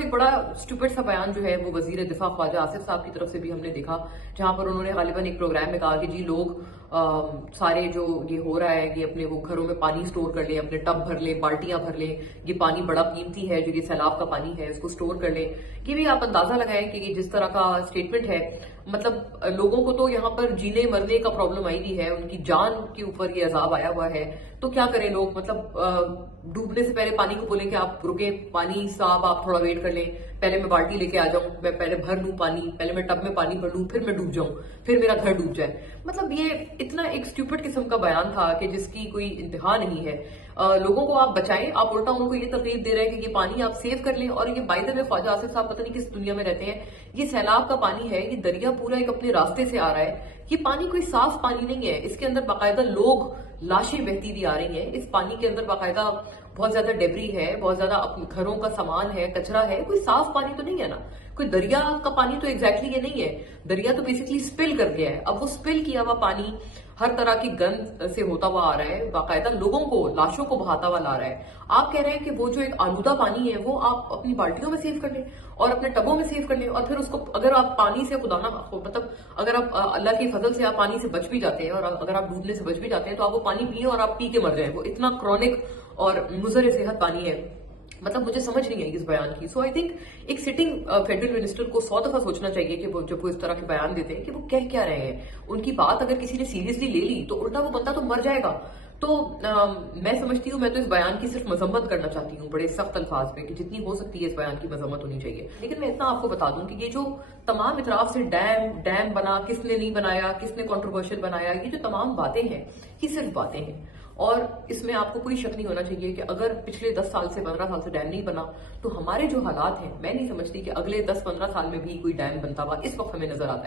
ایک بڑا اسٹوپڈ سا بیان جو ہے وہ وزیر دفاع خواجہ آصف صاحب کی طرف سے بھی ہم نے دیکھا، جہاں پر انہوں نے غالباً ایک پروگرام میں کہا کہ جی لوگ سارے جو یہ ہو رہا ہے کہ اپنے وہ گھروں میں پانی سٹور کر لیں، اپنے ٹب بھر لیں، بالٹیاں بھر لیں، یہ پانی بڑا قیمتی ہے جو یہ سیلاب کا پانی ہے اس کو سٹور کر لیں۔ یہ بھی آپ اندازہ لگائیں کہ یہ جس طرح کا اسٹیٹمنٹ ہے، مطلب لوگوں کو تو یہاں پر جینے مرنے کا پرابلم آئی ہوئی ہے، ان کی جان کے اوپر یہ عذاب آیا ہوا ہے، تو کیا کریں لوگ؟ مطلب ڈوبنے سے پہلے پانی کو بولیں کہ آپ رکیں، پانی صاحب آپ تھوڑا ویٹ کر لیں، پہلے میں بالٹی لے کے آ جاؤں، میں پہلے بھر لوں پانی، پہلے میں ٹب میں پانی بھر لوں، پھر میں ڈوب جاؤں، پھر میرا گھر ڈوب جائے۔ مطلب یہ اتنا ایک اسٹوپڈ قسم کا بیان تھا کہ جس کی کوئی انتہا نہیں ہے۔ لوگوں کو آپ بچائیں، آپ الٹا ان کو یہ ترغیب دے رہے ہیں کہ یہ پانی آپ سیو کر لیں۔ اور یہ بائی دا وے خواجہ آصف صاحب پتہ نہیں کس دنیا میں رہتے ہیں، یہ سیلاب کا پانی ہے، یہ دریا پورا ایک اپنے راستے سے آ رہا ہے، یہ پانی کوئی صاف پانی نہیں ہے، اس کے اندر باقاعدہ لوگ لاشیں بہتی ہوئی آ رہی ہیں، اس پانی کے اندر باقاعدہ بہت زیادہ ڈیبری ہے، بہت زیادہ گھروں کا سامان ہے، کچرا ہے، کوئی صاف پانی تو نہیں ہے نا۔ کوئی دریا کا پانی تو ایگزیکٹلی یہ نہیں ہے، دریا تو بیسیکلی سپل کر گیا ہے۔ اب وہ سپل کیا ہوا پانی ہر طرح کی گند سے ہوتا ہوا آ رہا ہے، باقاعدہ لوگوں کو لاشوں کو بہاتا ہوا لا رہا ہے۔ آپ کہہ رہے ہیں کہ وہ جو ایک آلودہ پانی ہے وہ آپ اپنی بالٹیوں میں سیو کر لیں اور اپنے ٹبوں میں سیو کر لیں، اور پھر اس کو اگر آپ پانی سے خدا نہ مطلب اگر آپ اللہ کے فضل سے آپ پانی سے بچ بھی جاتے ہیں اور اگر آپ ڈوبنے سے بچ بھی جاتے ہیں تو آپ وہ پانی پیئیں اور آپ پی کے مر جائیں، وہ اتنا کرونک اور مضر صحت پانی ہے۔ مطلب مجھے سمجھ نہیں آئی اس بیان کی۔ سو آئی تھنک ایک سٹنگ فیڈرل منسٹر کو 100 دفعہ سوچنا چاہیے کہ وہ جب وہ اس طرح کے بیان دیتے ہیں کہ وہ کہہ کیا رہے ہیں۔ ان کی بات اگر کسی نے سیریسلی لے لی تو الٹا وہ بندہ تو مر جائے گا۔ تو میں سمجھتی ہوں، میں تو اس بیان کی صرف مذمت کرنا چاہتی ہوں بڑے سخت الفاظ میں، کہ جتنی ہو سکتی ہے اس بیان کی مذمت ہونی چاہیے۔ لیکن میں اتنا آپ کو بتا دوں کہ یہ جو تمام اطراف سے ڈیم بنا، کس نے نہیں بنایا، کس نے کنٹروورشل بنایا، یہ جو تمام باتیں ہیں یہ صرف باتیں ہیں، اور اس میں آپ کو کوئی شک نہیں ہونا چاہیے کہ اگر پچھلے 10 سال سے 15 سال سے ڈیم نہیں بنا تو ہمارے جو حالات ہیں، میں نہیں سمجھتی کہ اگلے 10-15 سال میں بھی کوئی ڈیم بنتا ہوا اس وقت ہمیں نظر آتا ہے۔